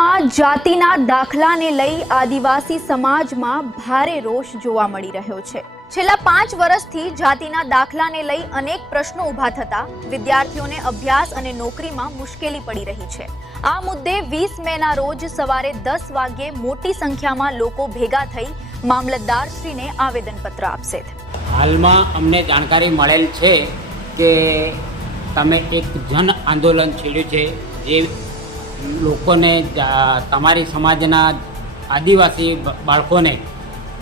જિલ્લામાં જાતિના દાખલાને લઈ આદિવાસી સમાજમાં ભારે રોષ જોવા મળી રહ્યો છે। છેલ્લા 5 વર્ષથી જાતિના દાખલાને લઈ અનેક પ્રશ્નો ઊભા થતા વિદ્યાર્થીઓને અભ્યાસ અને નોકરીમાં મુશ્કેલી પડી રહી છે। આ મુદ્દે 20 મેના રોજ સવારે 10 વાગ્યે મોટી સંખ્યામાં લોકો ભેગા થઈ મામલતદારશ્રીને આવેદનપત્ર આપશે। હાલમાં અમને જાણકારી મળેલ છે કે તમે એક જન આંદોલન છેડ્યું છે, જે લોકોને તમારી સમાજના આદિવાસી બાળકોને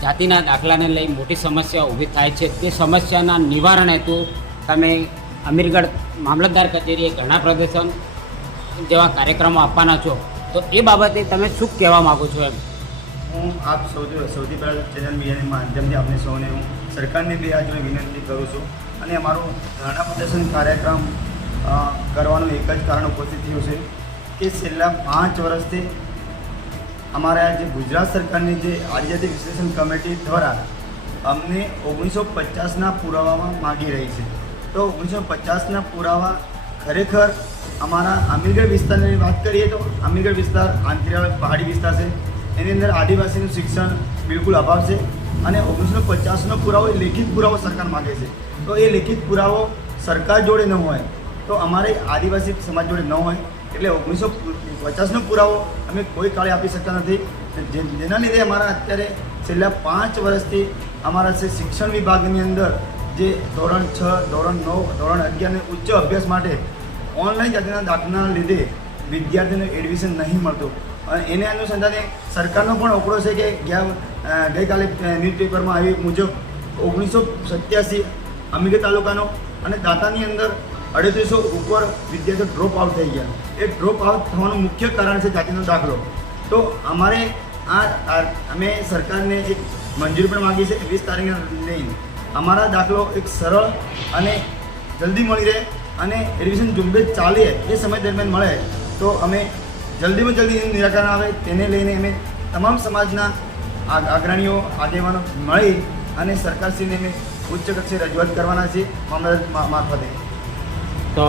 જાતિના દાખલાને લઈ મોટી સમસ્યા ઊભી થાય છે। તે સમસ્યાના નિવારણ હેતુ તમે અમીરગઢ મામલતદાર કચેરીએ ધરણા પ્રદર્શન જેવા કાર્યક્રમો આપવાના છો, તો એ બાબતે તમે શું કહેવા માગો છો? એમ હું આપ સૌથી પહેલાં ચેનલ મીડિયાના માધ્યમથી આપને સૌને હું સરકારને બી આજે વિનંતી કરું છું અને અમારું ધરણા પ્રદર્શન કાર્યક્રમ કરવાનું એક જ કારણ ઉપસ્થિત થયું છે કે છેલ્લા 5 વર્ષથી અમારા જે ગુજરાત સરકારની જે આદિજાતિ વિશ્લેષણ કમિટી દ્વારા અમને 1950ના પુરાવામાં માગી રહી છે। તો 1950ના પુરાવા ખરેખર અમારા અમીરગઢ વિસ્તારની વાત કરીએ તો અમીરગઢ વિસ્તાર આંતરિયાળ પહાડી વિસ્તાર છે, એની અંદર આદિવાસીનું શિક્ષણ બિલકુલ અભાવ છે અને 1950નો પુરાવો એ લેખિત પુરાવો સરકાર માગે છે। તો એ લેખિત પુરાવો સરકાર જોડે ન હોય તો અમારે આદિવાસી સમાજ જોડે ન હોય, એટલે 1950નો પુરાવો અમે કોઈ કાળે આપી શકતા નથી। જેના લીધે અમારા અત્યારે છેલ્લા 5 વર્ષથી અમારા શિક્ષણ વિભાગની અંદર જે ધોરણ 6, ધોરણ 9, ધોરણ 11 ને ઉચ્ચ અભ્યાસ માટે ઓનલાઈન જાતિના દાખલાના લીધે વિદ્યાર્થીઓને એડમિશન નહીં મળતું અને એને અનુસંધાને સરકારનો પણ ઓકળો છે કે ગઈકાલે ન્યૂઝપેપરમાં આવી મુજબ 1987 અમીરગઢ તાલુકાનો અને દાંતાની અંદર 3800 ઉપર વિદ્યાર્થીઓ ડ્રોપ આઉટ થઈ ગયા। એ ડ્રોપ આઉટ થવાનું મુખ્ય કારણ છે જાતિનો દાખલો। તો અમારે અમે સરકારને એક મંજૂરી પણ માગી છે 20 તારીખને લઈને અમારા દાખલો એક સરળ અને જલ્દી મળી રહે અને એડમિશન ઝુંબેશ ચાલે એ સમય દરમિયાન મળે તો અમે જલ્દીમાં જલ્દી એનું નિરાકરણ આવે તેને લઈને અમે તમામ સમાજના અગ્રણીઓ આગેવાનો મળી અને સરકારશ્રીને અમે ઉચ્ચ કક્ષાએ રજૂઆત કરવાના છે મામલતદાર મારફતે। તો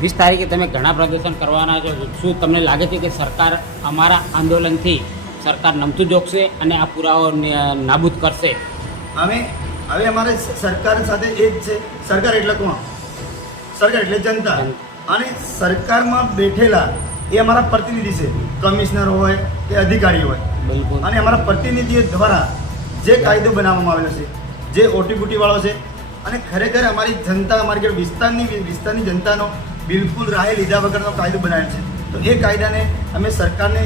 20 તારીખે તમે ઘણા પ્રદર્શન કરવાના છો, શું તમને લાગે છે કે સરકાર અમારા આંદોલનથી સરકાર નમતું જોગશે અને આ પુરાવો નાબૂદ કરશે? હવે અમારે સરકાર સાથે એ જ છે, સરકાર એટલે કોણ? સરકાર એટલે જનતા અને સરકારમાં બેઠેલા એ અમારા પ્રતિનિધિ છે, કમિશનર હોય કે અધિકારી હોય। બિલકુલ। અને અમારા પ્રતિનિધિઓ દ્વારા જે કાયદો બનાવવામાં આવેલો છે, જે ઓટીપુટી વાળો છે અને ખરેખર અમારી જનતા અમારી વિસ્તારની જનતાનો બિલકુલ રાહે લીધા વગરનો કાયદો બનાવેલ છે। તો એ કાયદાને અમે સરકારને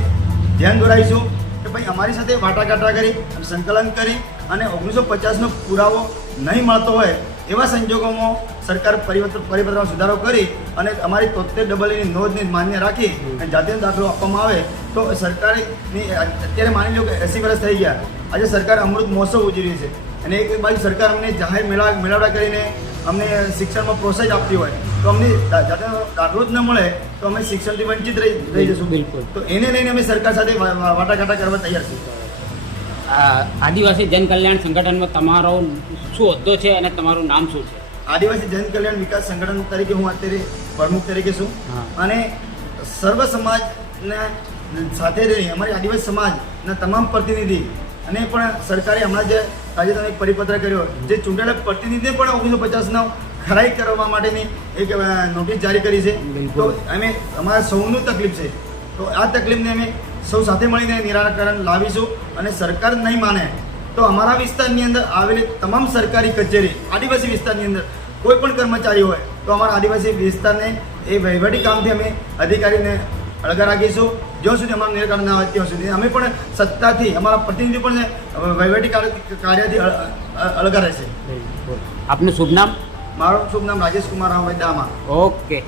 ધ્યાન દોરાવીશું કે ભાઈ અમારી સાથે વાટાઘાટા કરી સંકલન કરી અને 1950નો પુરાવો નહીં મળતો હોય એવા સંજોગોમાં સરકાર પરિપત્રમાં સુધારો કરી અને અમારી 73 ની નોંધને માન્ય રાખી અને જાતિનો દાખલો આપવામાં આવે તો સરકારની અત્યારે માની લો કે 80 વર્ષ થઈ ગયા, આજે સરકાર અમૃત મહોત્સવ ઉજવી છે અને એક બાજુ સરકાર અમને જાહેર મેળાવડા કરીને અમને શિક્ષણમાં પ્રોત્સાહન આપતી હોય તો અમને જાતિનો દાખલો જ ન મળે તો અમે શિક્ષણથી વંચિત રહી જશું। બિલકુલ। તો એને લઈને અમે સરકાર સાથે વાટાઘાટા કરવા તૈયાર છીએ। આદિવાસી જન કલ્યાણ સંગઠનમાં તમારો શું હોદ્દો છે અને તમારું નામ શું છે? આદિવાસી જન કલ્યાણ વિકાસ સંગઠન તરીકે હું અત્યારે પ્રમુખ તરીકે છું અને સર્વ સમાજના સાથે રહી અમારી આદિવાસી સમાજના તમામ પ્રતિનિધિ અને પણ સરકારે હમણાં જે તાજેતરમાં એક પરિપત્ર કર્યો, જે ચૂંટાયેલા પ્રતિનિધિને પણ 1950નો ખરાઈ કરવા માટેની એક નોટિસ જારી કરી છે। તો અમે અમારા સૌનું તકલીફ છે, તો આ તકલીફને અમે સૌ સાથે મળીને નિરાકરણ લાવીશું અને સરકાર નહીં માને તો અમારા વિસ્તારની અંદર આવેલી તમામ સરકારી કચેરી આદિવાસી વિસ્તારની અંદર કોઈ પણ કર્મચારી હોય તો અમારા આદિવાસી વિસ્તારને એ વહીવટી કામથી અમે અધિકારીને અળગા રાખીશું। જ્યાં સુધી અમારું નિરાકરણ ના આવે ત્યાં સુધી અમે પણ સત્તાથી અમારા પ્રતિનિધિ પણ વહીવટી કાર્યથી અળગા રહેશે। આપનું શુભ નામ? મારું શુભ નામ રાજેશ કુમાર રામભાઈ દામા। ઓકે।